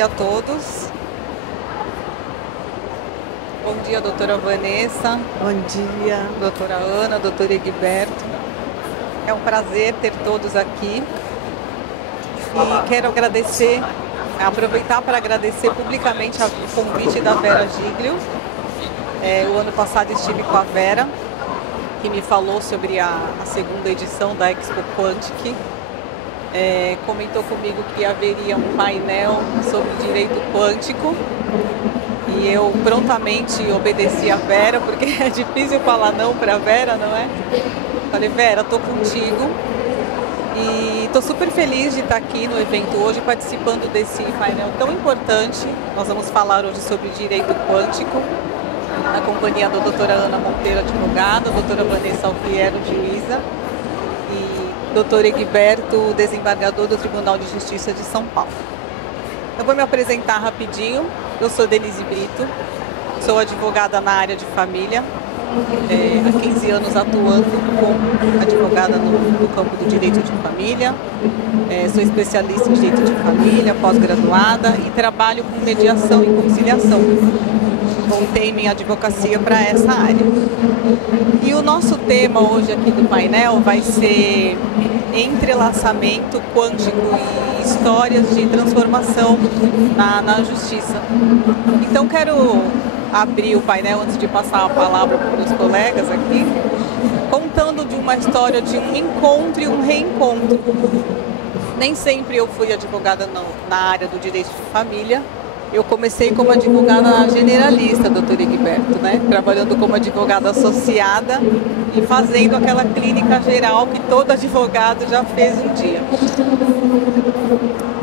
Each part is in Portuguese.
dia a todos. Bom dia, doutora Vanessa. Bom dia. Doutora Ana, doutor Egberto. É um prazer ter todos aqui. E quero aproveitar para agradecer publicamente o convite da Vera Giglio. O ano passado estive com a Vera, que me falou sobre a segunda edição da Expo Quantic. Comentou comigo que haveria um painel sobre direito quântico e eu prontamente obedeci a Vera, porque é difícil falar não para a Vera, não é? Falei, Vera, estou contigo e estou super feliz de estar aqui no evento hoje participando desse painel tão importante. Nós vamos falar hoje sobre direito quântico, na companhia da doutora Ana Monteiro, advogada, doutora Vanessa Alfiero, juíza, e doutor Egberto, desembargador do Tribunal de Justiça de São Paulo. Eu vou me apresentar rapidinho. Eu sou Denise Brito, sou advogada na área de família, há 15 anos atuando como advogada no campo do direito de família, sou especialista em direito de família, pós-graduada e trabalho com mediação e conciliação. Montei minha advocacia para essa área. E o nosso tema hoje aqui do painel vai ser entrelaçamento quântico e histórias de transformação na justiça. Então quero abrir o painel antes de passar a palavra para os colegas aqui, contando de uma história de um encontro e um reencontro. Nem sempre eu fui advogada na área do direito de família. Eu comecei como advogada generalista, doutor Egberto, né? Trabalhando como advogada associada e fazendo aquela clínica geral que todo advogado já fez um dia.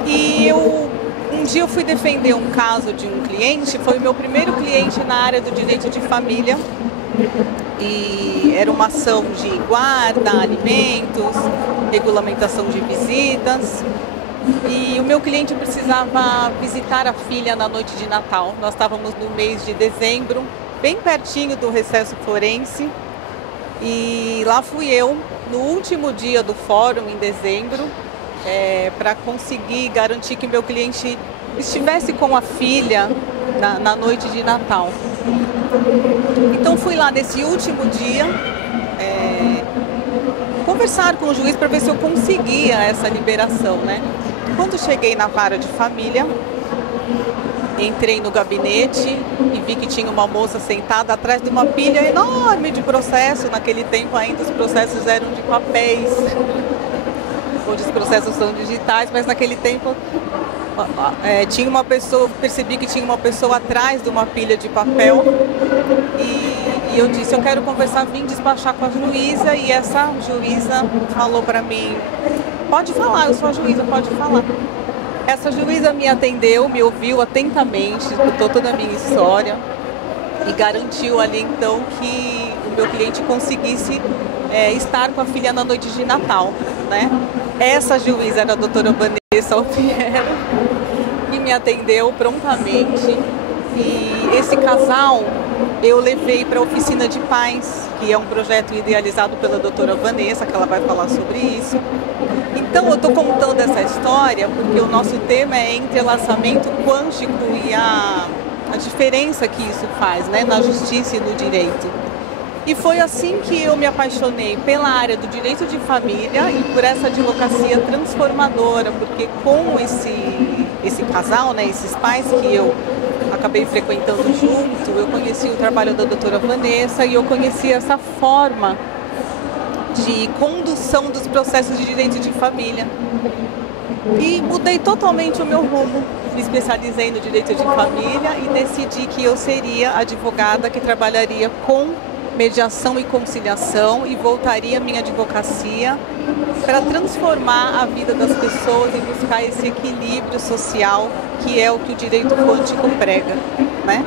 E um dia eu fui defender um caso de um cliente, foi o meu primeiro cliente na área do direito de família. E era uma ação de guarda, alimentos, regulamentação de visitas. E o meu cliente precisava visitar a filha na noite de Natal. Nós estávamos no mês de dezembro, bem pertinho do recesso forense. E lá fui eu, no último dia do fórum, em dezembro, para conseguir garantir que meu cliente estivesse com a filha na noite de Natal. Então fui lá nesse último dia, conversar com o juiz para ver se eu conseguia essa liberação, né? Quando cheguei na vara de família, entrei no gabinete e vi que tinha uma moça sentada atrás de uma pilha enorme de processo. Naquele tempo ainda os processos eram de papéis, hoje os processos são digitais, mas naquele tempo tinha uma pessoa, percebi que tinha uma pessoa atrás de uma pilha de papel e eu disse, eu quero conversar, vim despachar com a juíza, e essa juíza falou para mim, pode falar, eu sou a juíza, pode falar. Essa juíza me atendeu, me ouviu atentamente, escutou toda a minha história e garantiu ali então que o meu cliente conseguisse estar com a filha na noite de Natal, né? Essa juíza era a doutora Vanessa Alfiero, que me atendeu prontamente, e esse casal eu levei para a Oficina de Paz, que é um projeto idealizado pela doutora Vanessa, que ela vai falar sobre isso. Então eu estou contando essa história porque o nosso tema é entrelaçamento quântico e a diferença que isso faz, né, na justiça e no direito. E foi assim que eu me apaixonei pela área do direito de família e por essa advocacia transformadora, porque com esse casal, né, esses pais que eu acabei frequentando junto, eu conheci o trabalho da doutora Vanessa e eu conheci essa forma de condução dos processos de direito de família. E mudei totalmente o meu rumo. Me especializei no direito de família e decidi que eu seria advogada que trabalharia com mediação e conciliação e voltaria à minha advocacia para transformar a vida das pessoas e buscar esse equilíbrio social que é o que o direito quântico prega, né?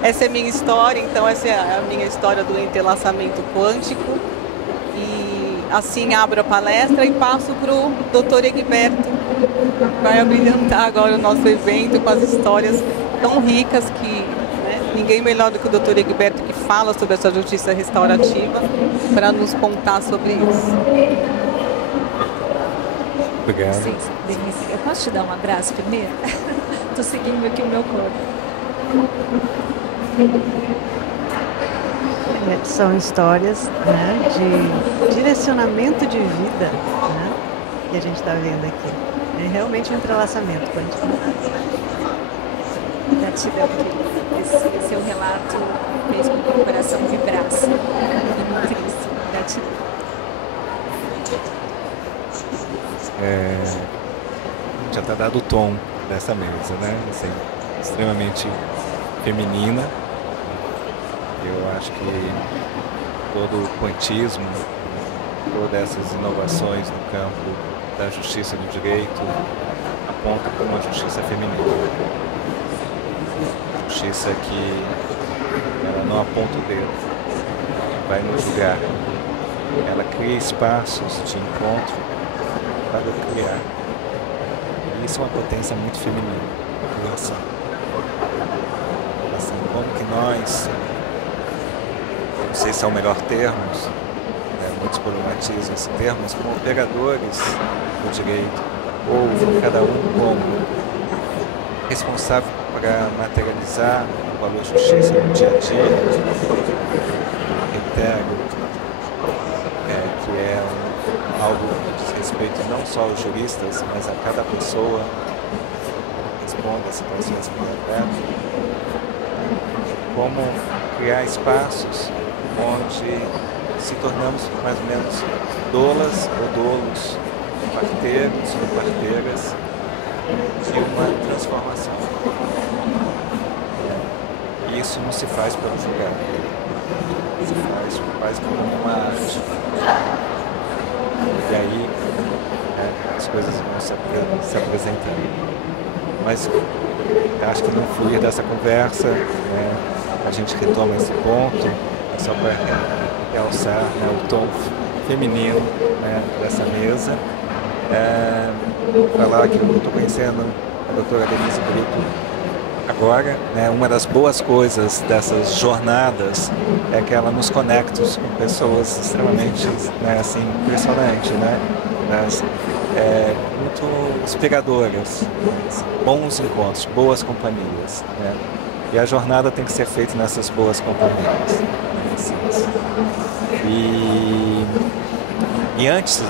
Essa é a minha história, então essa é a minha história do entrelaçamento quântico. E assim abro a palestra e passo para o doutor Egberto, que vai abrilhantar agora o nosso evento com as histórias tão ricas que ninguém melhor do que o doutor Egberto, que fala sobre essa justiça restaurativa, para nos contar sobre isso. Obrigado. Denise, eu posso te dar um abraço primeiro? Tô seguindo aqui o meu corpo. São histórias, né, de direcionamento de vida, né, que a gente está vendo aqui. É realmente um entrelaçamento quântico. Gratidão, querido. Esse seu relato fez com que o coração vibrasse e nutrisse. Gratidão. Já está dado o tom dessa mesa, né? Assim, extremamente feminina. Eu acho que todo o quantismo, todas essas inovações no campo da justiça e do direito apontam para uma justiça feminina. Justiça que ela não aponta o dedo, vai no julgar. Ela cria espaços de encontro para criar. E isso é uma potência muito feminina, a criação. Assim, como que nós, não sei se é o melhor termo, né, muitos problematizam esse termo, mas como operadores do direito, ou cada um como responsável para materializar o valor de justiça no dia a dia, reitero, que é algo que diz respeito não só aos juristas, mas a cada pessoa que responde a situações concretas, como criar espaços onde se tornamos mais ou menos dolas ou dolos, parteiros ou parteiras de uma transformação. E isso não se faz pelo julgar, se faz como uma arte. E aí as coisas vão se apresentando. Mas acho que no fluir dessa conversa, a gente retoma esse ponto, só para realçar o tom feminino dessa mesa. Falar que eu estou conhecendo a doutora Denise Brito agora, uma das boas coisas dessas jornadas é que ela nos conecta com pessoas extremamente assim, impressionantes, muito inspiradoras, bons encontros, boas companhias. E a jornada tem que ser feita nessas boas companhias. E antes,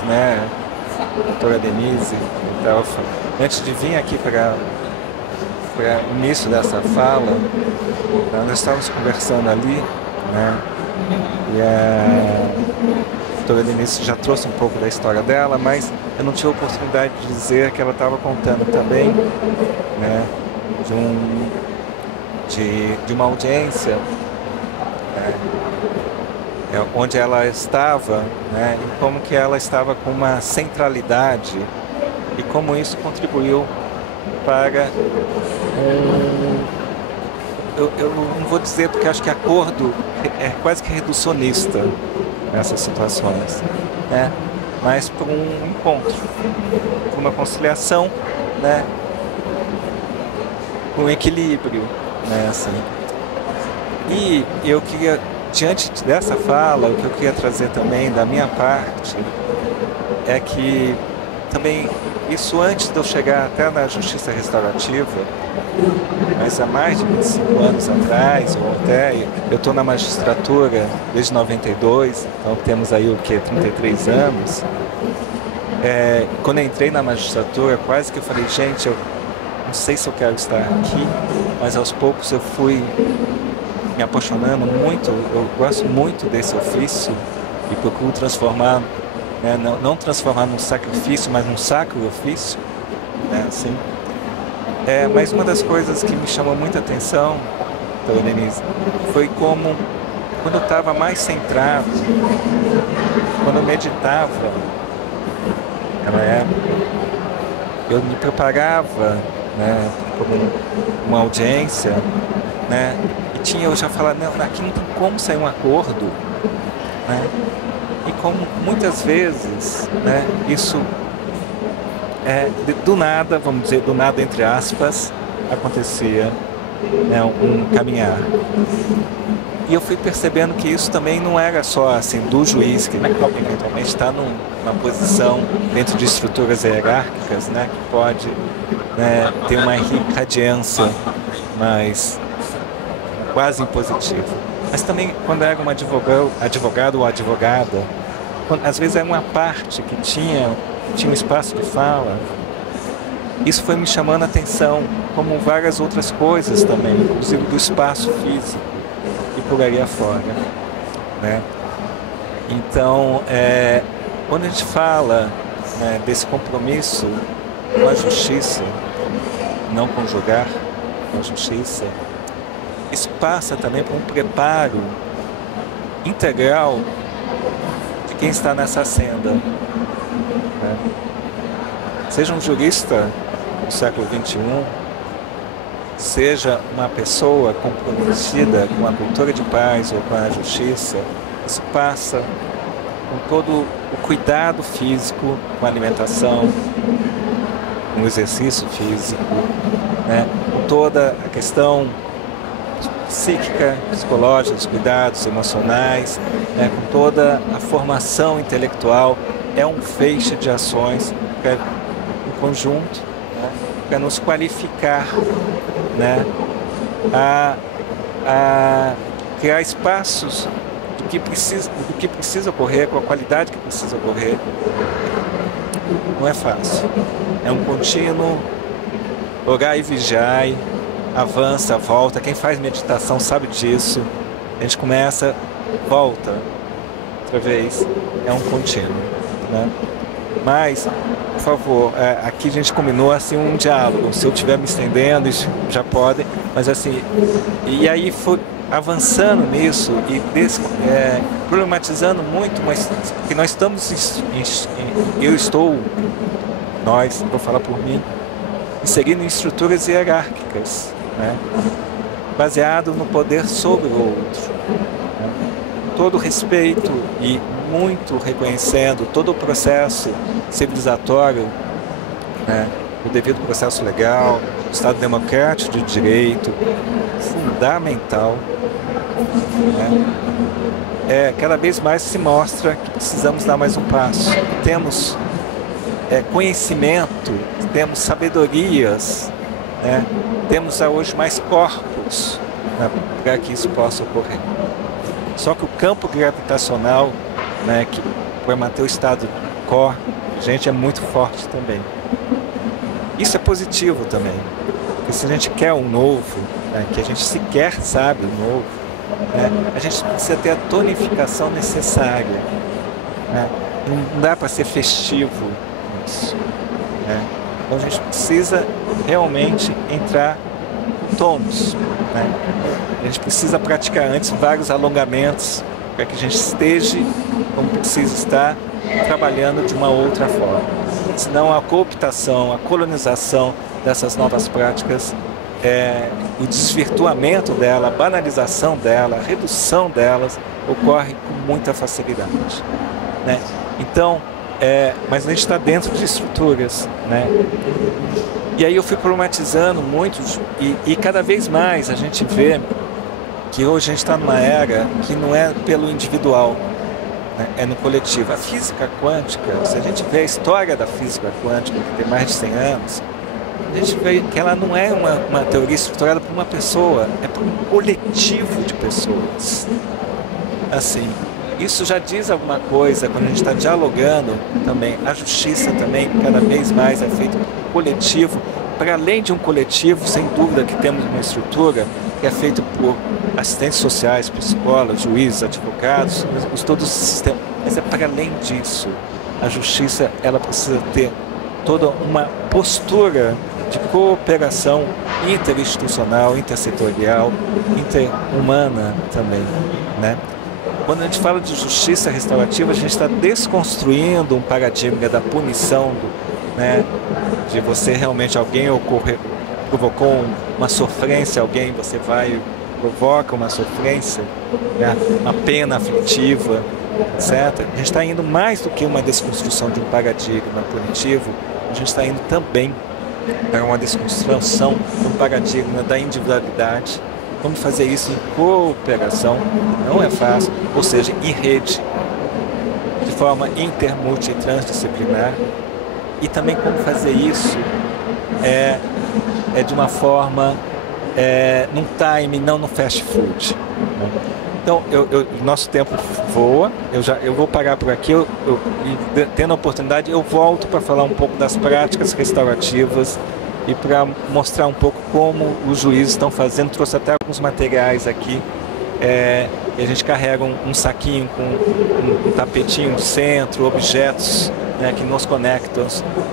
doutora Denise, antes de vir aqui para o início dessa fala, nós estávamos conversando ali, e a doutora Denise já trouxe um pouco da história dela, mas eu não tive a oportunidade de dizer que ela estava contando também, de uma audiência, onde ela estava, e como que ela estava com uma centralidade e como isso contribuiu para eu não vou dizer porque acho que acordo é quase que reducionista nessas situações, mas para um encontro, para uma conciliação, com equilíbrio, assim. E eu queria, diante dessa fala, o que eu queria trazer também da minha parte é que também isso antes de eu chegar até na justiça restaurativa, mas há mais de 25 anos atrás, ou até eu estou na magistratura desde 92, então temos aí o que, 33 anos. Quando eu entrei na magistratura, quase que eu falei, gente, eu não sei se eu quero estar aqui, mas aos poucos eu fui me apaixonando muito, eu gosto muito desse ofício e procuro transformar, não transformar num sacrifício, mas num sacro ofício, assim. Mas uma das coisas que me chamou muita atenção, doutora Denise, foi como, quando eu estava mais centrado, quando eu meditava, eu me preparava, para uma audiência, e eu já falava, não, aqui não tem como sair um acordo, e como muitas vezes, isso do nada, vamos dizer, do nada entre aspas, acontecia um caminhar. E eu fui percebendo que isso também não era só assim do juiz, que eventualmente está numa posição dentro de estruturas hierárquicas, que pode né, tem uma irradiância mais quase impositiva. Mas também quando era um advogado ou advogada, às vezes era uma parte que tinha um espaço de fala, isso foi me chamando a atenção, como várias outras coisas também, inclusive do espaço físico e por aí afora, né? Então, quando a gente fala, né, desse compromisso com a justiça, não com julgar, com a justiça, isso passa também por um preparo integral de quem está nessa senda, né? Seja um jurista do século XXI, seja uma pessoa comprometida com a cultura de paz ou com a justiça, isso passa com todo o cuidado físico, com a alimentação, com o exercício físico, né? Com toda a questão psíquica, psicológica, os cuidados emocionais, né? Com toda a formação intelectual, é um feixe de ações em conjunto, né? Para nos qualificar, né? A criar espaços do que precisa ocorrer, com a qualidade que precisa ocorrer. Não é fácil. É um contínuo orar e vigiar, avança, volta. Quem faz meditação sabe disso. A gente começa, volta, outra vez. É um contínuo, né? Mas, por favor, aqui a gente combinou assim um diálogo. Se eu estiver me estendendo, já pode. Mas assim, e aí foi avançando nisso e problematizando muito, mas que nós estamos, nós, vou falar por mim, inserindo em estruturas hierárquicas, né? Baseado no poder sobre o outro, né? Todo respeito e muito reconhecendo todo o processo civilizatório, né? O devido processo legal, o Estado democrático de direito, fundamental, né? Cada vez mais se mostra que precisamos dar mais um passo. Temos conhecimento, temos sabedorias, né? Temos hoje mais corpos, né, para que isso possa ocorrer. Só que o campo gravitacional, né, que para manter o estado core, gente, é muito forte também. Isso é positivo também, porque se a gente quer um novo, né, que a gente sequer sabe o novo, né, a gente precisa ter a tonificação necessária, né? Não dá para ser festivo isso, né? Então a gente precisa realmente entrar em tons, né? A gente precisa praticar antes vários alongamentos para que a gente esteja como precisa estar, trabalhando de uma outra forma. Senão a cooptação, a colonização dessas novas práticas, o desvirtuamento dela, a banalização dela, a redução delas ocorre com muita facilidade, né? Então, mas a gente está dentro de estruturas, né? E aí eu fui problematizando muito e cada vez mais a gente vê que hoje a gente está numa era que não é pelo individual, né? É no coletivo. A física quântica, se a gente vê a história da física quântica, que tem mais de 100 anos, a gente vê que ela não é uma teoria estruturada por uma pessoa, é por um coletivo de pessoas. Assim, isso já diz alguma coisa quando a gente está dialogando também. A justiça também, cada vez mais, é feita por coletivo. Para além de um coletivo, sem dúvida que temos uma estrutura que é feita por assistentes sociais, psicólogos, juízes, advogados, todo o sistema. Mas é para além disso. A justiça, ela precisa ter toda uma postura de cooperação interinstitucional, intersetorial, interhumana também, né? Quando a gente fala de justiça restaurativa, a gente está desconstruindo um paradigma da punição, né? De você realmente, alguém provocou uma sofrência, alguém, você vai, provoca uma sofrência, né? Uma pena aflitiva, etc. A gente está indo mais do que uma desconstrução de um paradigma punitivo, a gente está indo também para uma desconstrução de um paradigma da individualidade. Como fazer isso em cooperação, não é fácil, ou seja, em rede, de forma inter, multi e transdisciplinar. E também como fazer isso é de uma forma, num time, não no fast food. Então, nosso tempo voa, eu vou parar por aqui, e tendo a oportunidade, eu volto para falar um pouco das práticas restaurativas e para mostrar um pouco como os juízes estão fazendo. Trouxe até alguns materiais aqui, e a gente carrega um saquinho com um tapetinho de centro, objetos, né, que nos conectam,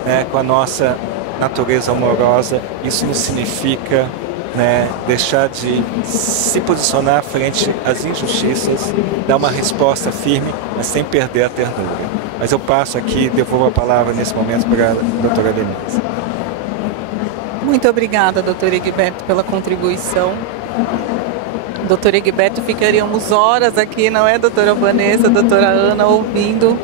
né, com a nossa natureza amorosa. Isso não significa, né, deixar de se posicionar frente às injustiças, dar uma resposta firme, mas sem perder a ternura. Mas eu passo aqui e devolvo a palavra nesse momento para a doutora Denise. Muito obrigada, doutor Egberto, pela contribuição. Doutor Egberto, ficaríamos horas aqui, não é, doutora Vanessa, doutora Ana, ouvindo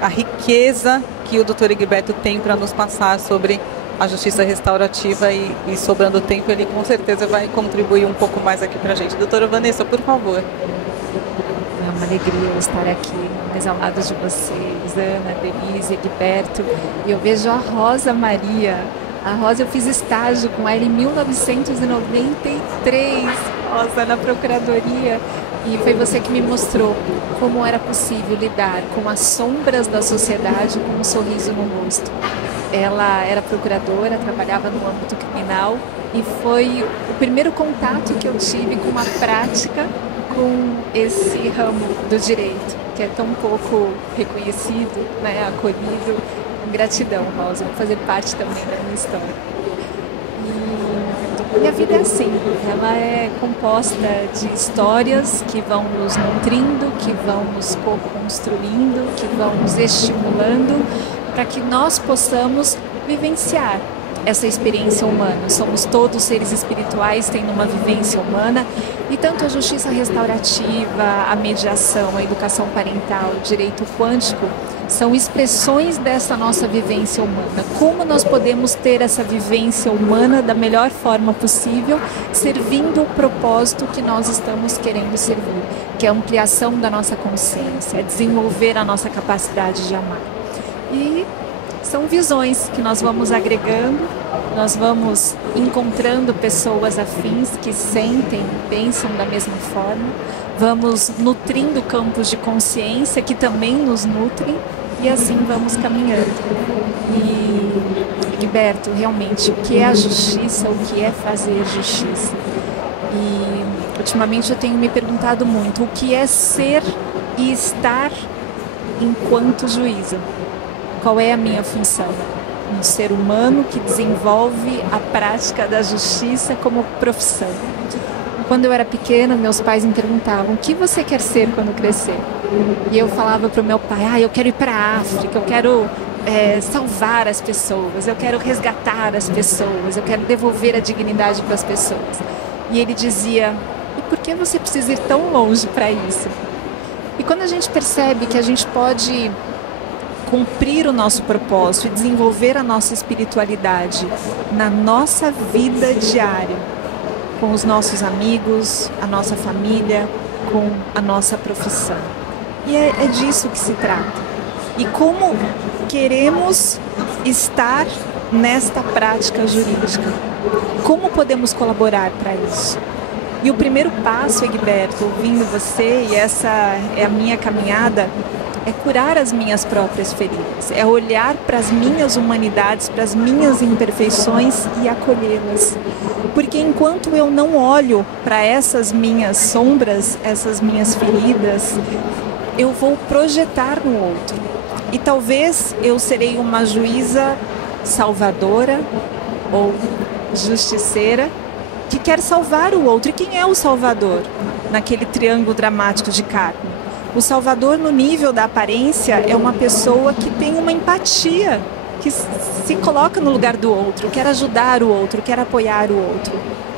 a riqueza que o doutor Egberto tem para nos passar sobre a justiça restaurativa, e sobrando tempo, ele com certeza vai contribuir um pouco mais aqui para a gente. Doutora Vanessa, por favor. É uma alegria estar aqui, mais ao lado de vocês, Ana, Denise, Egberto. E eu vejo a Rosa Maria. A Rosa, eu fiz estágio com ela em 1993, Rosa, na Procuradoria. E foi você que me mostrou como era possível lidar com as sombras da sociedade com um sorriso no rosto. Ela era procuradora, trabalhava no âmbito criminal, e foi o primeiro contato que eu tive com uma prática com esse ramo do direito, que é tão pouco reconhecido, né, acolhido. Gratidão, Rosa, por fazer parte também da minha história. E minha vida é assim, ela é composta de histórias que vão nos nutrindo, que vão nos co-construindo, que vão nos estimulando, para que nós possamos vivenciar essa experiência humana. Somos todos seres espirituais, tendo uma vivência humana, e tanto a justiça restaurativa, a mediação, a educação parental, o direito quântico, são expressões dessa nossa vivência humana. Como nós podemos ter essa vivência humana da melhor forma possível, servindo o propósito que nós estamos querendo servir, que é a ampliação da nossa consciência, é desenvolver a nossa capacidade de amar. E são visões que nós vamos agregando, nós vamos encontrando pessoas afins que sentem, pensam da mesma forma, vamos nutrindo campos de consciência que também nos nutrem, e assim vamos caminhando. E, Egberto, realmente, o que é a justiça, o que é fazer justiça? E, ultimamente, eu tenho me perguntado muito, o que é ser e estar enquanto juíza? Qual é a minha função? Um ser humano que desenvolve a prática da justiça como profissão. Quando eu era pequena, meus pais me perguntavam, o que você quer ser quando crescer? E eu falava para o meu pai, eu quero ir para a África, eu quero salvar as pessoas, eu quero resgatar as pessoas, eu quero devolver a dignidade para as pessoas. E ele dizia, e por que você precisa ir tão longe para isso? E quando a gente percebe que a gente pode cumprir o nosso propósito e desenvolver a nossa espiritualidade na nossa vida diária, com os nossos amigos, a nossa família, com a nossa profissão. E é disso que se trata. E como queremos estar nesta prática jurídica? Como podemos colaborar para isso? E o primeiro passo, Egberto, ouvindo você, e essa é a minha caminhada, é curar as minhas próprias feridas, é olhar para as minhas humanidades, para as minhas imperfeições e acolhê-las. Porque enquanto eu não olho para essas minhas sombras, essas minhas feridas, eu vou projetar no outro. E talvez eu serei uma juíza salvadora ou justiceira que quer salvar o outro. E quem é o salvador naquele triângulo dramático de Cartman? O salvador, no nível da aparência, é uma pessoa que tem uma empatia, que se coloca no lugar do outro, quer ajudar o outro, quer apoiar o outro.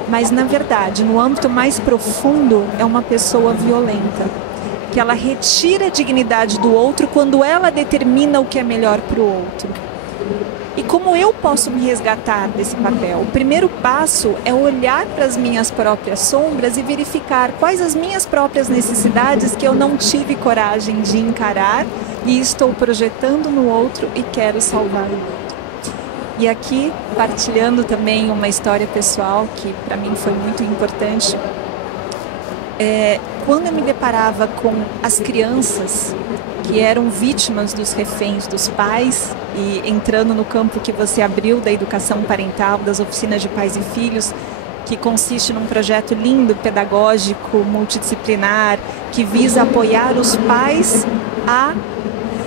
Mas, na verdade, no âmbito mais profundo, é uma pessoa violenta, que ela retira a dignidade do outro quando ela determina o que é melhor para o outro. E como eu posso me resgatar desse papel? O primeiro passo é olhar para as minhas próprias sombras e verificar quais as minhas próprias necessidades que eu não tive coragem de encarar e estou projetando no outro e quero salvar o outro. E aqui, partilhando também uma história pessoal que para mim foi muito importante. Quando eu me deparava com as crianças que eram vítimas dos reféns dos pais, e entrando no campo que você abriu da educação parental, das oficinas de pais e filhos, que consiste num projeto lindo, pedagógico, multidisciplinar, que visa apoiar os pais a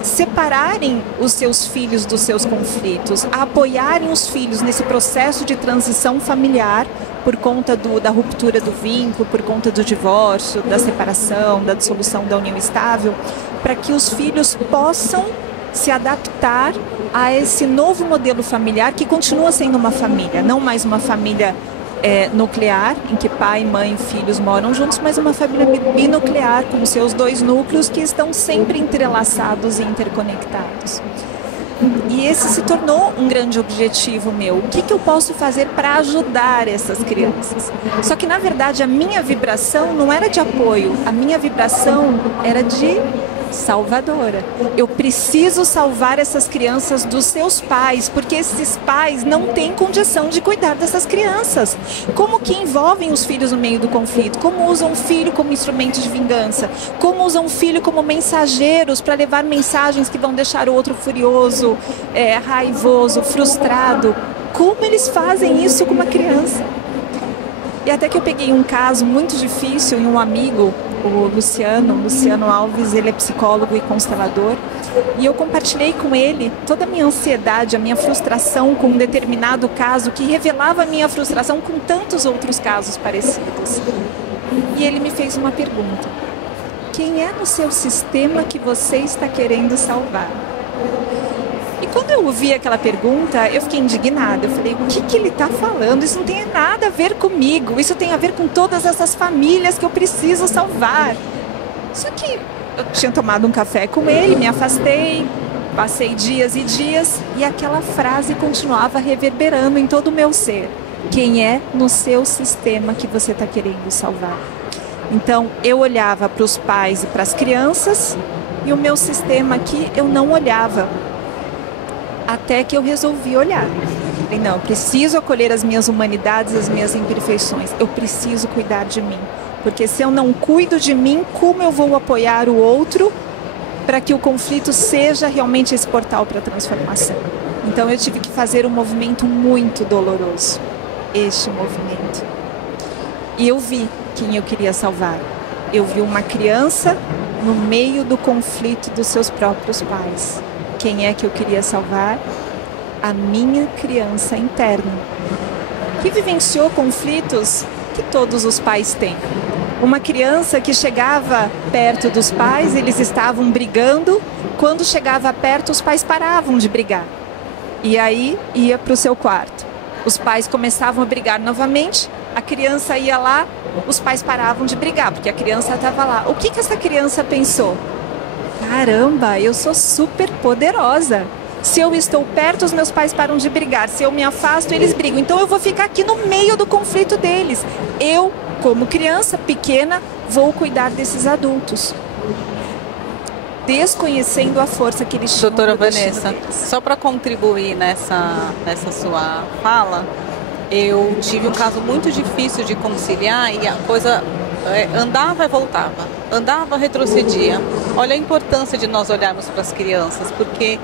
separarem os seus filhos dos seus conflitos, a apoiarem os filhos nesse processo de transição familiar por conta da ruptura do vínculo, por conta do divórcio, da separação, da dissolução da união estável, para que os filhos possam se adaptar a esse novo modelo familiar que continua sendo uma família, não mais uma família nuclear, em que pai, mãe e filhos moram juntos, mas uma família binuclear, com seus 2 núcleos que estão sempre entrelaçados e interconectados. E esse se tornou um grande objetivo meu. O que eu posso fazer para ajudar essas crianças? Só que, na verdade, a minha vibração não era de apoio, a minha vibração era de salvadora. Eu preciso salvar essas crianças dos seus pais, porque esses pais não têm condição de cuidar dessas crianças. Como que envolvem os filhos no meio do conflito? Como usam o filho como instrumento de vingança? Como usam o filho como mensageiros para levar mensagens que vão deixar o outro furioso, raivoso, frustrado? Como eles fazem isso com uma criança? E até que eu peguei um caso muito difícil em um amigo, o Luciano Alves, ele é psicólogo e constelador, e eu compartilhei com ele toda a minha ansiedade, a minha frustração com um determinado caso que revelava a minha frustração com tantos outros casos parecidos. E ele me fez uma pergunta: quem é no seu sistema que você está querendo salvar? E quando eu ouvi aquela pergunta, eu fiquei indignada. Eu falei, o que ele está falando? Isso não tem nada a ver comigo. Isso tem a ver com todas essas famílias que eu preciso salvar. Só que eu tinha tomado um café com ele, me afastei, passei dias e dias, e aquela frase continuava reverberando em todo o meu ser. Quem é no seu sistema que você está querendo salvar? Então, eu olhava para os pais e para as crianças, e o meu sistema aqui eu não olhava. Até que eu resolvi olhar. Falei, não, eu preciso acolher as minhas humanidades, as minhas imperfeições. Eu preciso cuidar de mim. Porque se eu não cuido de mim, como eu vou apoiar o outro para que o conflito seja realmente esse portal para a transformação? Então eu tive que fazer um movimento muito doloroso. Este movimento. E eu vi quem eu queria salvar. Eu vi uma criança no meio do conflito dos seus próprios pais. Quem é que eu queria salvar? A minha criança interna, que vivenciou conflitos que todos os pais têm. Uma criança que chegava perto dos pais, eles estavam brigando. Quando chegava perto, os pais paravam de brigar. E aí ia para o seu quarto. Os pais começavam a brigar novamente, a criança ia lá, os pais paravam de brigar, porque a criança estava lá. O que essa criança pensou? Caramba, eu sou super poderosa. Se eu estou perto, os meus pais param de brigar. Se eu me afasto, eles brigam. Então eu vou ficar aqui no meio do conflito deles. Eu, como criança pequena, vou cuidar desses adultos. Desconhecendo a força que eles tinham. Doutora Vanessa, só para contribuir nessa sua fala, eu tive um caso muito difícil de conciliar e a coisa andava e voltava, andava, retrocedia. Olha a importância de nós olharmos para as crianças, porque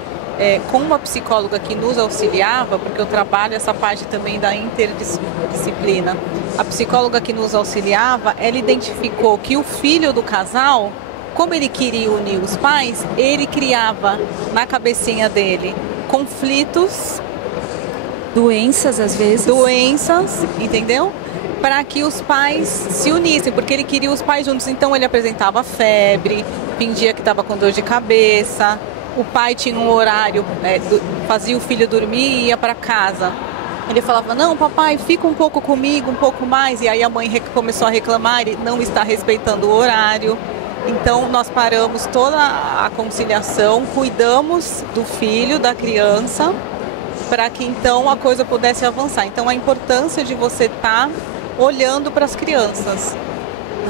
com uma psicóloga que nos auxiliava, porque eu trabalho essa parte também da interdisciplina, a psicóloga que nos auxiliava, ela identificou que o filho do casal, como ele queria unir os pais, ele criava na cabecinha dele conflitos, doenças às vezes. Doenças, entendeu? Para que os pais se unissem, porque ele queria os pais juntos. Então ele apresentava febre, fingia que estava com dor de cabeça, o pai tinha um horário, fazia o filho dormir e ia para casa. Ele falava, não, papai, fica um pouco comigo, um pouco mais. E aí a mãe começou a reclamar, ele não está respeitando o horário. Então nós paramos toda a conciliação, cuidamos do filho, da criança, para que então a coisa pudesse avançar. Então a importância de você estar olhando para as crianças.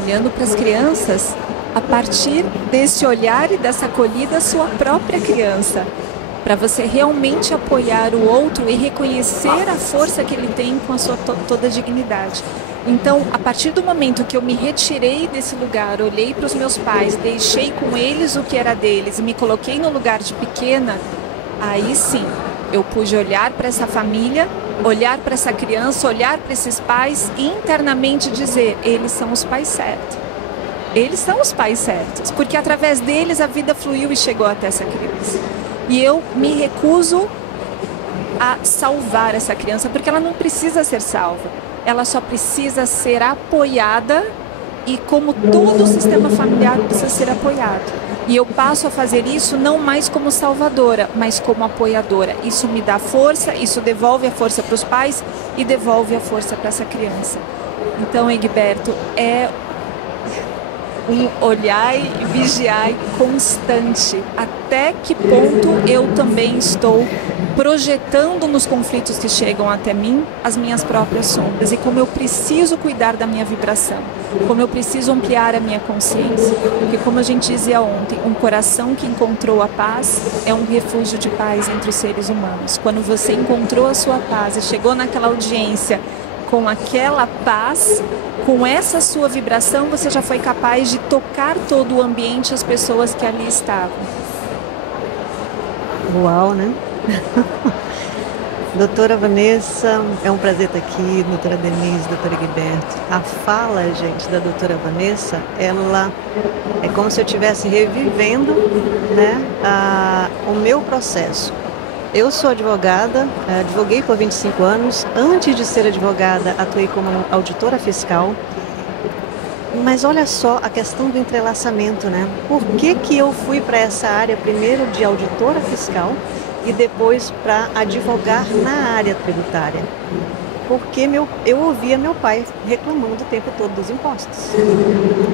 Olhando para as crianças, a partir desse olhar e dessa acolhida, sua própria criança. para você realmente apoiar o outro e reconhecer a força que ele tem com a sua toda a dignidade. Então, a partir do momento que eu me retirei desse lugar, olhei para os meus pais, deixei com eles o que era deles e me coloquei no lugar de pequena, aí sim, eu pude olhar para essa família, olhar para essa criança, olhar para esses pais e internamente dizer, eles são os pais certos. Eles são os pais certos, porque através deles a vida fluiu e chegou até essa criança. E eu me recuso a salvar essa criança, porque ela não precisa ser salva. Ela só precisa ser apoiada e como todo o sistema familiar precisa ser apoiado. E eu passo a fazer isso não mais como salvadora, mas como apoiadora. Isso me dá força, isso devolve a força para os pais e devolve a força para essa criança. Então, Egberto, é um olhar e vigiar constante. Até que ponto eu também estou projetando nos conflitos que chegam até mim as minhas próprias sombras e como eu preciso cuidar da minha vibração, como eu preciso ampliar a minha consciência. Porque, como a gente dizia ontem, um coração que encontrou a paz é um refúgio de paz entre os seres humanos. Quando você encontrou a sua paz e chegou naquela audiência com aquela paz, com essa sua vibração, você já foi capaz de tocar todo o ambiente, as pessoas que ali estavam. Uau, né? Doutora Vanessa, é um prazer estar aqui, doutora Denise, doutora Egberto. A fala, gente, da doutora Vanessa, ela é como se eu estivesse revivendo, né, o meu processo. Eu sou advogada, advoguei por 25 anos. Antes de ser advogada, atuei como auditora fiscal. Mas olha só a questão do entrelaçamento, né? Por que eu fui para essa área primeiro de auditora fiscal e depois para advogar na área tributária? Porque eu ouvia meu pai reclamando o tempo todo dos impostos.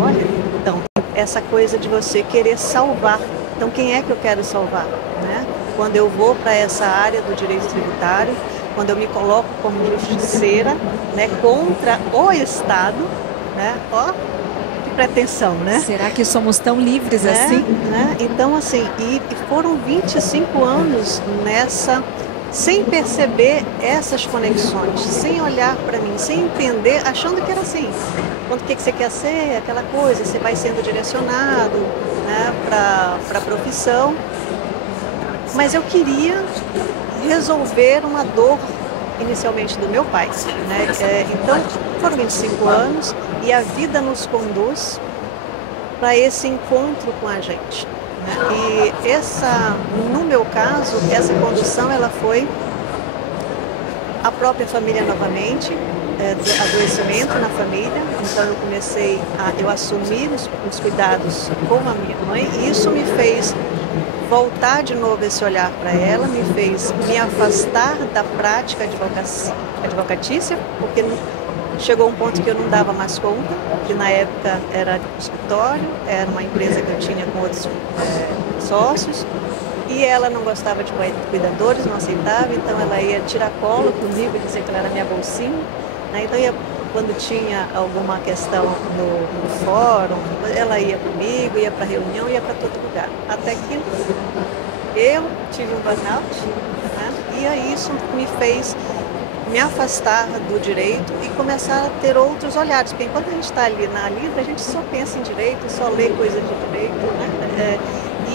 Olha, então, essa coisa de você querer salvar. Então, quem é que eu quero salvar, né? Quando eu vou para essa área do direito tributário, quando eu me coloco como justiceira, né, contra o Estado, né? Ó, que pretensão, né? Será que somos tão livres assim? Né? Então, assim, e foram 25 anos nessa, sem perceber essas conexões, sem olhar para mim, sem entender, achando que era assim. Quando o que você quer ser, aquela coisa, você vai sendo direcionado, né, para a profissão. Mas eu queria resolver uma dor inicialmente do meu pai, né? Então, foram 25 anos e a vida nos conduz para esse encontro com a gente, né? E no meu caso, essa condução ela foi a própria família novamente, adoecimento na família. Então eu assumi os cuidados com a minha mãe e isso me fez voltar de novo esse olhar para ela, me fez me afastar da prática advocatícia, porque chegou um ponto que eu não dava mais conta, que na época era escritório, era uma empresa que eu tinha com outros sócios, e ela não gostava de cuidadores, não aceitava, então ela ia tirar cola comigo, dizer que ela era minha bolsinha, né? Então quando tinha alguma questão no fórum, ela ia comigo, ia para reunião, ia para todo lugar. Até que eu tive um burnout, né? E aí isso me fez me afastar do direito e começar a ter outros olhares. Porque enquanto a gente está ali na Libra, a gente só pensa em direito, só lê coisas de direito, né?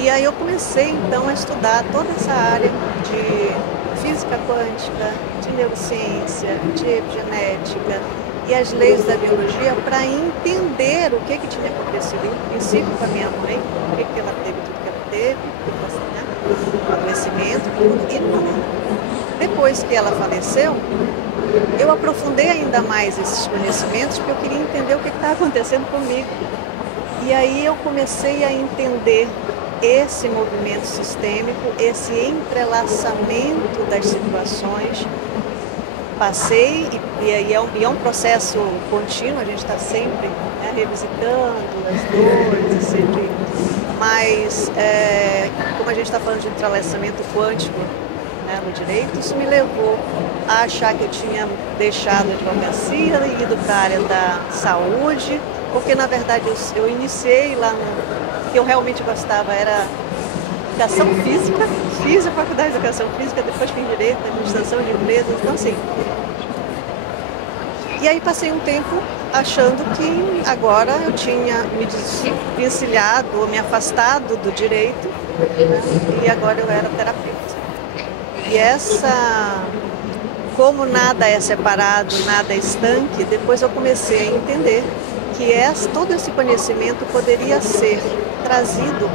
E aí eu comecei então a estudar toda essa área de física quântica, de neurociência, de epigenética e as leis da biologia para entender o que tinha acontecido, em princípio com a minha mãe, por que ela teve tudo que ela teve, né, adoecimento, e depois que ela faleceu, eu aprofundei ainda mais esses conhecimentos porque eu queria entender o que estava acontecendo comigo. E aí eu comecei a entender esse movimento sistêmico, esse entrelaçamento das situações. Passei, e é um processo contínuo, a gente está sempre, né, revisitando as dores, sempre. Mas, como a gente está falando de entrelaçamento quântico, né, no direito, isso me levou a achar que eu tinha deixado a advocacia e ido para a área da saúde, porque, na verdade, eu iniciei lá que eu realmente gostava era educação física, fiz a faculdade de educação física, depois fiz direito, administração de empresas, então assim. E aí passei um tempo achando que agora eu tinha me desvencilhado ou me afastado do direito, né? E agora eu era terapeuta. E como nada é separado, nada é estanque, depois eu comecei a entender que todo esse conhecimento poderia ser trazido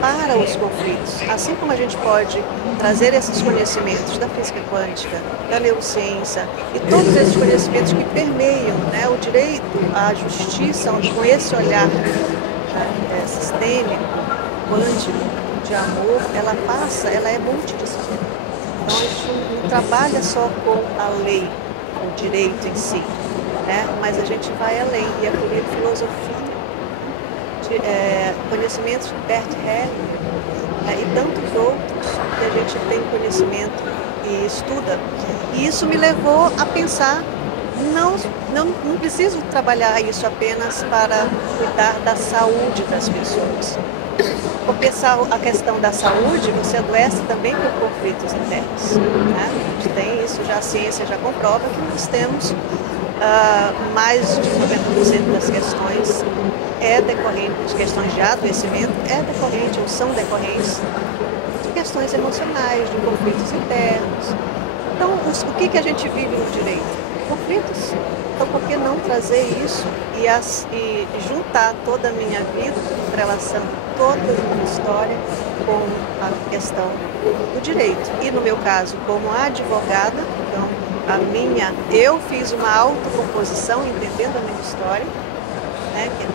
para os conflitos. Assim como a gente pode trazer esses conhecimentos da física quântica, da neurociência e todos esses conhecimentos que permeiam, né, o direito, a justiça, com esse olhar sistêmico, quântico, de amor, ela é multidisciplinar. Então a gente não trabalha só com a lei, o direito em si, né, mas a gente vai além, e é por ele filosofia, conhecimentos de Bert Hellinger, e tantos outros que a gente tem conhecimento e estuda. E isso me levou a pensar, não preciso trabalhar isso apenas para cuidar da saúde das pessoas. Porque a questão da saúde, você adoece também por conflitos internos, né? A gente tem isso, a ciência já comprova que nós temos mais de 90% das questões de questões de adoecimento, decorrente ou são decorrentes de questões emocionais, de conflitos internos. Então, o que a gente vive no direito? Conflitos. Então, por que não trazer isso e juntar toda a minha vida, relação toda a minha história com a questão do direito? E no meu caso, como advogada, então, eu fiz uma autocomposição entendendo a minha história, né, que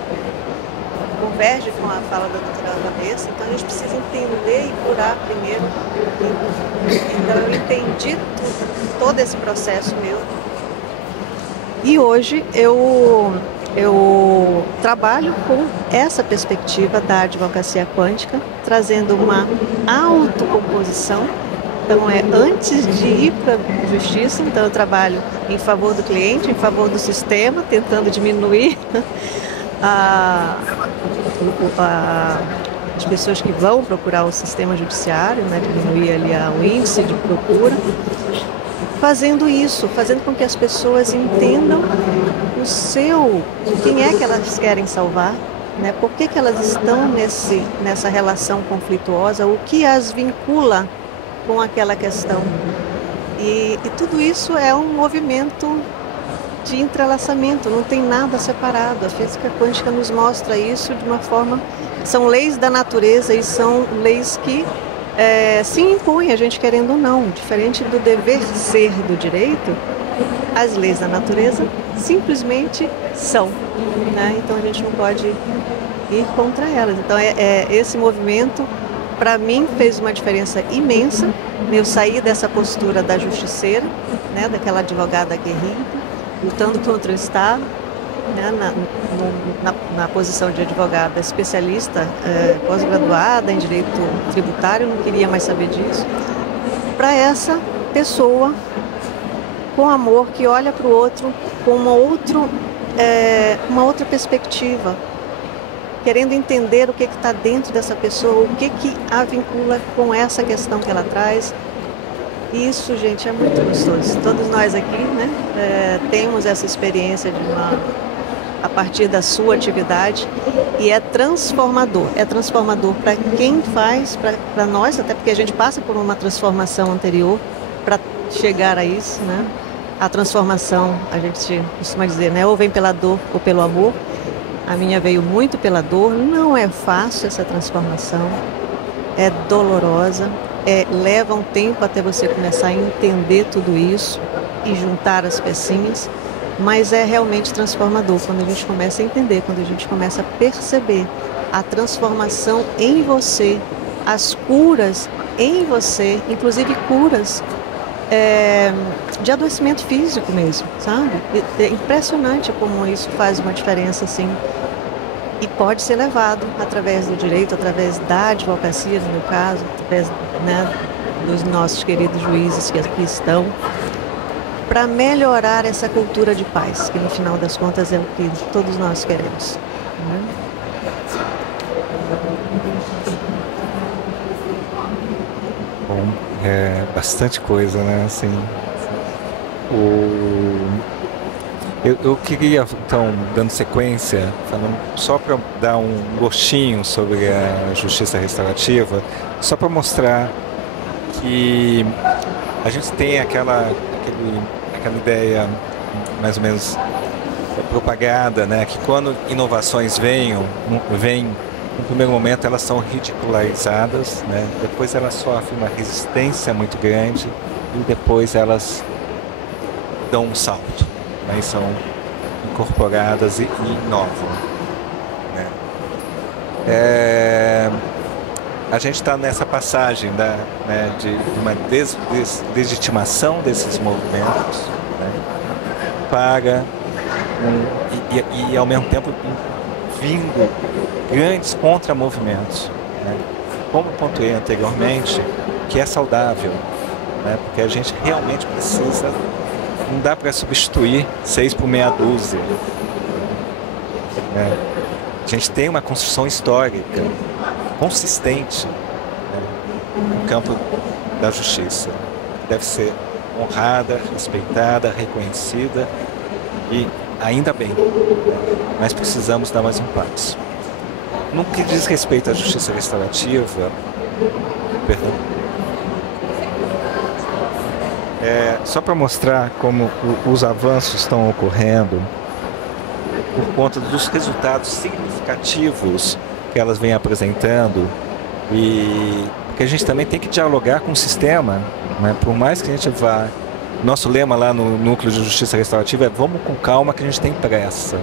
converge com a fala da doutora Vanessa, então a gente precisa entender e curar primeiro. Então eu entendi todo esse processo meu. E hoje eu trabalho com essa perspectiva da advocacia quântica, trazendo uma autocomposição. Então antes de ir para a justiça, então eu trabalho em favor do cliente, em favor do sistema, tentando diminuir as pessoas que vão procurar o sistema judiciário, né, diminuir ali o índice de procura, fazendo com que as pessoas entendam quem é que elas querem salvar, né, por que elas estão nessa relação conflituosa, o que as vincula com aquela questão. E tudo isso é um movimento de entrelaçamento, não tem nada separado. A física quântica nos mostra isso de uma forma... São leis da natureza e são leis que se impõem a gente querendo ou não. Diferente do dever ser do direito, as leis da natureza simplesmente são, né? Então a gente não pode ir contra elas. Então esse movimento, para mim, fez uma diferença imensa. Eu saí dessa postura da justiceira, né, daquela advogada guerreira, lutando contra o Estado, né, na posição de advogada especialista, pós-graduada em direito tributário, não queria mais saber disso, para essa pessoa com amor que olha para o outro com uma outra perspectiva, querendo entender o que está dentro dessa pessoa, o que a vincula com essa questão que ela traz. Isso, gente, é muito gostoso. Todos nós aqui, né, temos essa experiência a partir da sua atividade, e é transformador. É transformador para quem faz, para nós, até porque a gente passa por uma transformação anterior para chegar a isso, né? A transformação, a gente costuma dizer, né, ou vem pela dor ou pelo amor. A minha veio muito pela dor. Não é fácil essa transformação, é dolorosa. Leva um tempo até você começar a entender tudo isso e juntar as pecinhas, mas é realmente transformador quando a gente começa a entender, quando a gente começa a perceber a transformação em você, as curas em você, inclusive curas de adoecimento físico mesmo, sabe? É impressionante como isso faz uma diferença, assim. E pode ser levado através do direito, através da advocacia, no meu caso, através, né, dos nossos queridos juízes que aqui estão, para melhorar essa cultura de paz, que no final das contas é o que todos nós queremos, né? Bom, bastante coisa, né? Assim, eu queria, então, dando sequência, falando, só para dar um gostinho sobre a justiça restaurativa, só para mostrar que a gente tem aquela ideia mais ou menos propagada, né, que quando inovações vêm, no primeiro momento elas são ridicularizadas, né, depois elas sofrem uma resistência muito grande e depois elas dão um salto, né, e são incorporadas e inovam, né. A gente está nessa passagem de uma deslegitimação desses movimentos, né, para e ao mesmo tempo vindo grandes contramovimentos, né? Como pontuei anteriormente, que é saudável, né? Porque a gente realmente precisa, não dá para substituir 6 por meia dúzia, né? A gente tem uma construção histórica consistente, né, no campo da justiça, deve ser honrada, respeitada, reconhecida e ainda bem, mas precisamos dar mais um passo. No que diz respeito à justiça restaurativa, perdão, só para mostrar como os avanços estão ocorrendo por conta dos resultados significativos que elas vêm apresentando, e porque a gente também tem que dialogar com o sistema, né? Por mais que a gente vá, nosso lema lá no Núcleo de Justiça Restaurativa é vamos com calma que a gente tem pressa.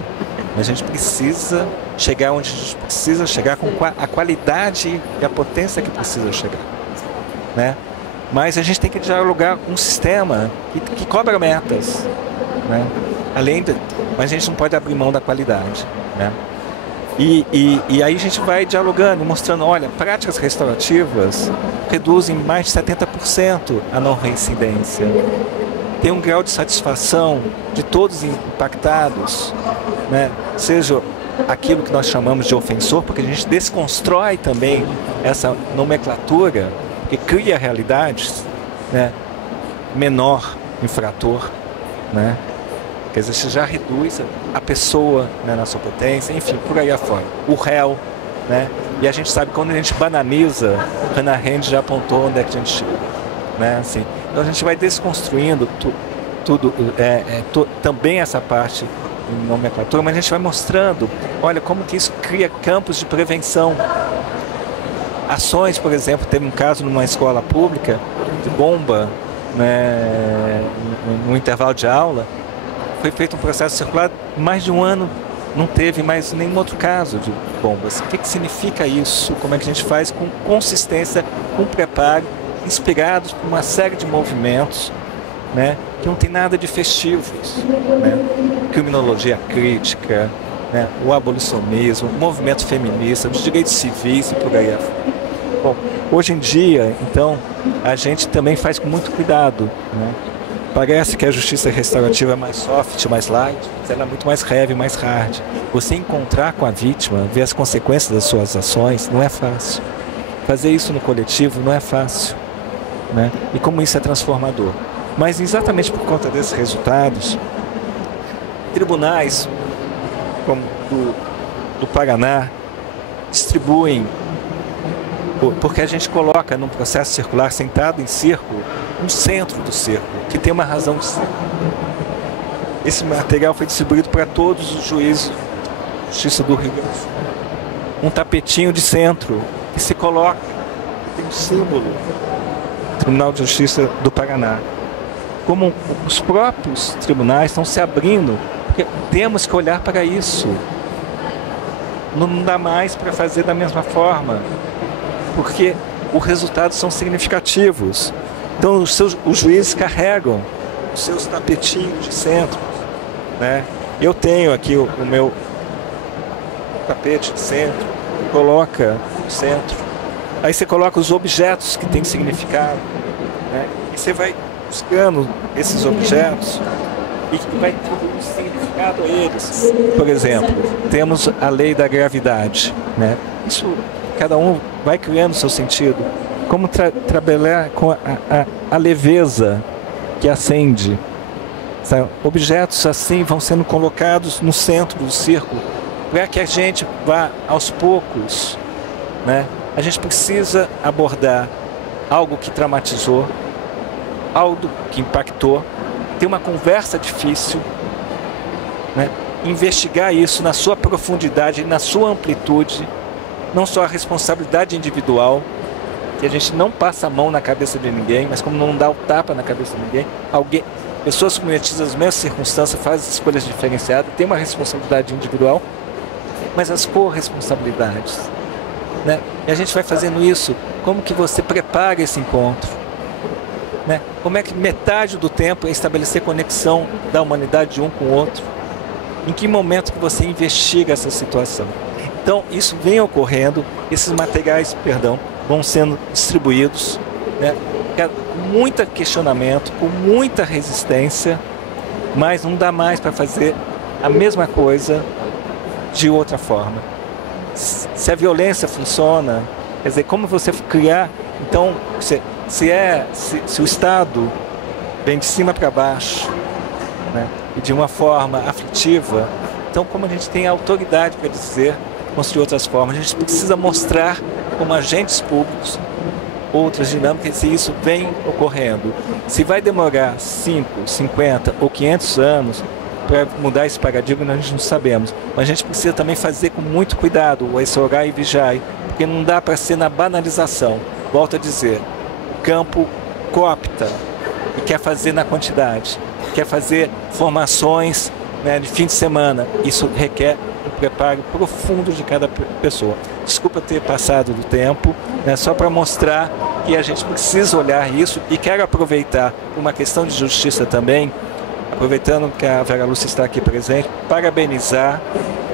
Mas a gente precisa chegar onde a gente precisa chegar, com a qualidade e a potência que precisa chegar, né? Mas a gente tem que dialogar com um sistema que cobra metas, né? Mas a gente não pode abrir mão da qualidade, né? E aí a gente vai dialogando, mostrando, olha, práticas restaurativas reduzem mais de 70% a não reincidência. Tem um grau de satisfação de todos impactados, né? Seja aquilo que nós chamamos de ofensor, porque a gente desconstrói também essa nomenclatura que cria realidades, né? Menor infrator, né? Quer dizer, você já reduz a pessoa, né, na sua potência, enfim, por aí afora. O réu, né? E a gente sabe que quando a gente banaliza, Hannah Arendt já apontou onde é que a gente chega, né? Assim, então a gente vai desconstruindo tudo, também essa parte em nomenclatura, mas a gente vai mostrando, olha, como que isso cria campos de prevenção. Ações, por exemplo, teve um caso numa escola pública de bomba, né, no intervalo de aula. Foi feito um processo circular, mais de um ano não teve mais nenhum outro caso de bombas. O que significa isso? Como é que a gente faz com consistência, com preparo, inspirados por uma série de movimentos, né, que não tem nada de festivos, né? Criminologia crítica, né, o abolicionismo, o movimento feminista, os direitos civis e por aí afora. Bom, hoje em dia, então, a gente também faz com muito cuidado, né? Parece que a justiça restaurativa é mais soft, mais light, mas ela é muito mais heavy, mais hard. Você encontrar com a vítima, ver as consequências das suas ações, não é fácil. Fazer isso no coletivo não é fácil, né? E como isso é transformador. Mas exatamente por conta desses resultados, tribunais como do Paraná distribuem, porque a gente coloca num processo circular, sentado em círculo, um centro do círculo, que tem uma razão de ser. Esse material foi distribuído para todos os juízes de justiça do Rio Grande do Sul. Um tapetinho de centro que se coloca, tem um símbolo, Tribunal de Justiça do Paraná. Como os próprios tribunais estão se abrindo, porque temos que olhar para isso. Não dá mais para fazer da mesma forma, porque os resultados são significativos. Então os juízes carregam os seus tapetinhos de centro, né? Eu tenho aqui o meu tapete de centro, coloca no centro. Aí você coloca os objetos que têm significado, né? E você vai buscando esses objetos e vai atribuindo significado a eles. Por exemplo, temos a lei da gravidade, né? Isso, cada um vai criando seu sentido. como trabalhar com a leveza que acende. Sabe? Objetos assim vão sendo colocados no centro do círculo para que a gente vá aos poucos, né? A gente precisa abordar algo que traumatizou, algo que impactou, ter uma conversa difícil, né? Investigar isso na sua profundidade, na sua amplitude, não só a responsabilidade individual, que a gente não passa a mão na cabeça de ninguém, mas como não dá o tapa na cabeça de ninguém, pessoas submetidas às mesmas circunstâncias fazem escolhas diferenciadas, tem uma responsabilidade individual, mas as corresponsabilidades, né? E a gente vai fazendo isso, como que você prepara esse encontro, né? Como é que metade do tempo é estabelecer conexão da humanidade um com o outro? Em que momento que você investiga essa situação? Então, isso vem ocorrendo, esses materiais, vão sendo distribuídos, né? Com muito questionamento, com muita resistência, mas não dá mais para fazer a mesma coisa de outra forma. Se a violência funciona, quer dizer, como você criar, então, se o Estado vem de cima para baixo, né, e de uma forma aflitiva, então como a gente tem autoridade para dizer, construir outras formas, a gente precisa mostrar como agentes públicos outras dinâmicas, e isso vem ocorrendo. Se vai demorar 5, 50 ou 500 anos para mudar esse paradigma, nós não sabemos. Mas a gente precisa também fazer com muito cuidado, esse orar e vigiar, porque não dá para ser na banalização. Volto a dizer, o campo coopta e quer fazer na quantidade, quer fazer formações, né, de fim de semana. Isso requer um preparo profundo de cada pessoa. Desculpa ter passado do tempo, né, só para mostrar que a gente precisa olhar isso, e quero aproveitar uma questão de justiça também, aproveitando que a Vera Lúcia está aqui presente, parabenizar,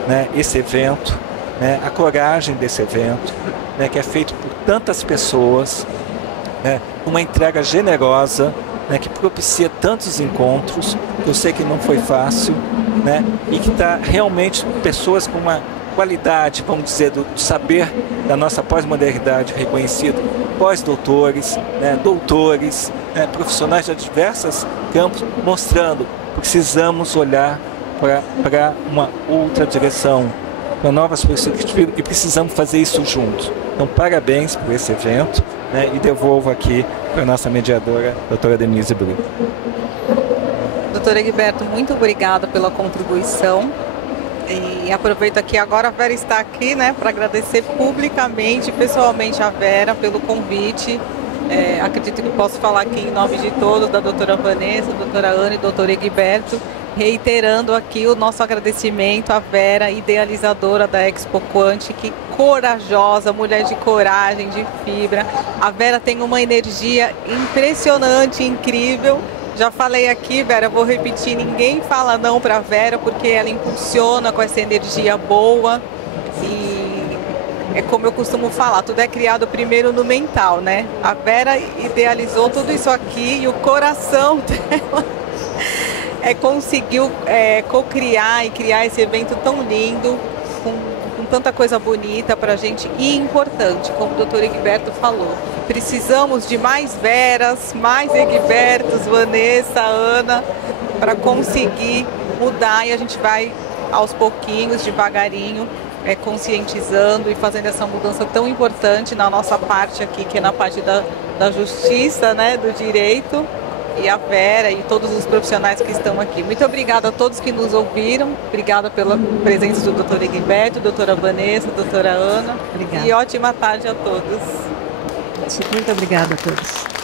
né, esse evento, né, a coragem desse evento, né, que é feito por tantas pessoas, né, uma entrega generosa, né, que propicia tantos encontros, que eu sei que não foi fácil, né, e que está realmente pessoas com uma qualidade, vamos dizer, do saber da nossa pós-modernidade reconhecido, pós-doutores, né, doutores, né, profissionais de diversos campos, mostrando que precisamos olhar para uma outra direção, para novas perspectivas, e precisamos fazer isso juntos. Então, parabéns por esse evento, né, e devolvo aqui para a nossa mediadora, doutora Denise Bru. Doutor Egberto, muito obrigada pela contribuição. E aproveito aqui agora, a Vera está aqui, né, para agradecer publicamente, pessoalmente, a Vera pelo convite. Acredito que posso falar aqui em nome de todos, da doutora Vanessa, doutora Ana e doutor Egberto, reiterando aqui o nosso agradecimento à Vera, idealizadora da Expo Quantic, corajosa, mulher de coragem, de fibra. A Vera tem uma energia impressionante, incrível. Já falei aqui, Vera, vou repetir, ninguém fala não para a Vera, porque ela impulsiona com essa energia boa. E é como eu costumo falar, tudo é criado primeiro no mental, né? A Vera idealizou tudo isso aqui e o coração dela conseguiu co-criar e criar esse evento tão lindo, com tanta coisa bonita para a gente e importante, como o doutor Egberto falou. Precisamos de mais Veras, mais Egbertos, Vanessa, Ana, para conseguir mudar, e a gente vai aos pouquinhos, devagarinho, conscientizando e fazendo essa mudança tão importante na nossa parte aqui, que é na parte da justiça, né, do direito, e a Vera e todos os profissionais que estão aqui. Muito obrigada a todos que nos ouviram, obrigada pela presença do doutor Egberto, doutora Vanessa, doutora Ana. Obrigada. E ótima tarde a todos. Muito obrigada a todos.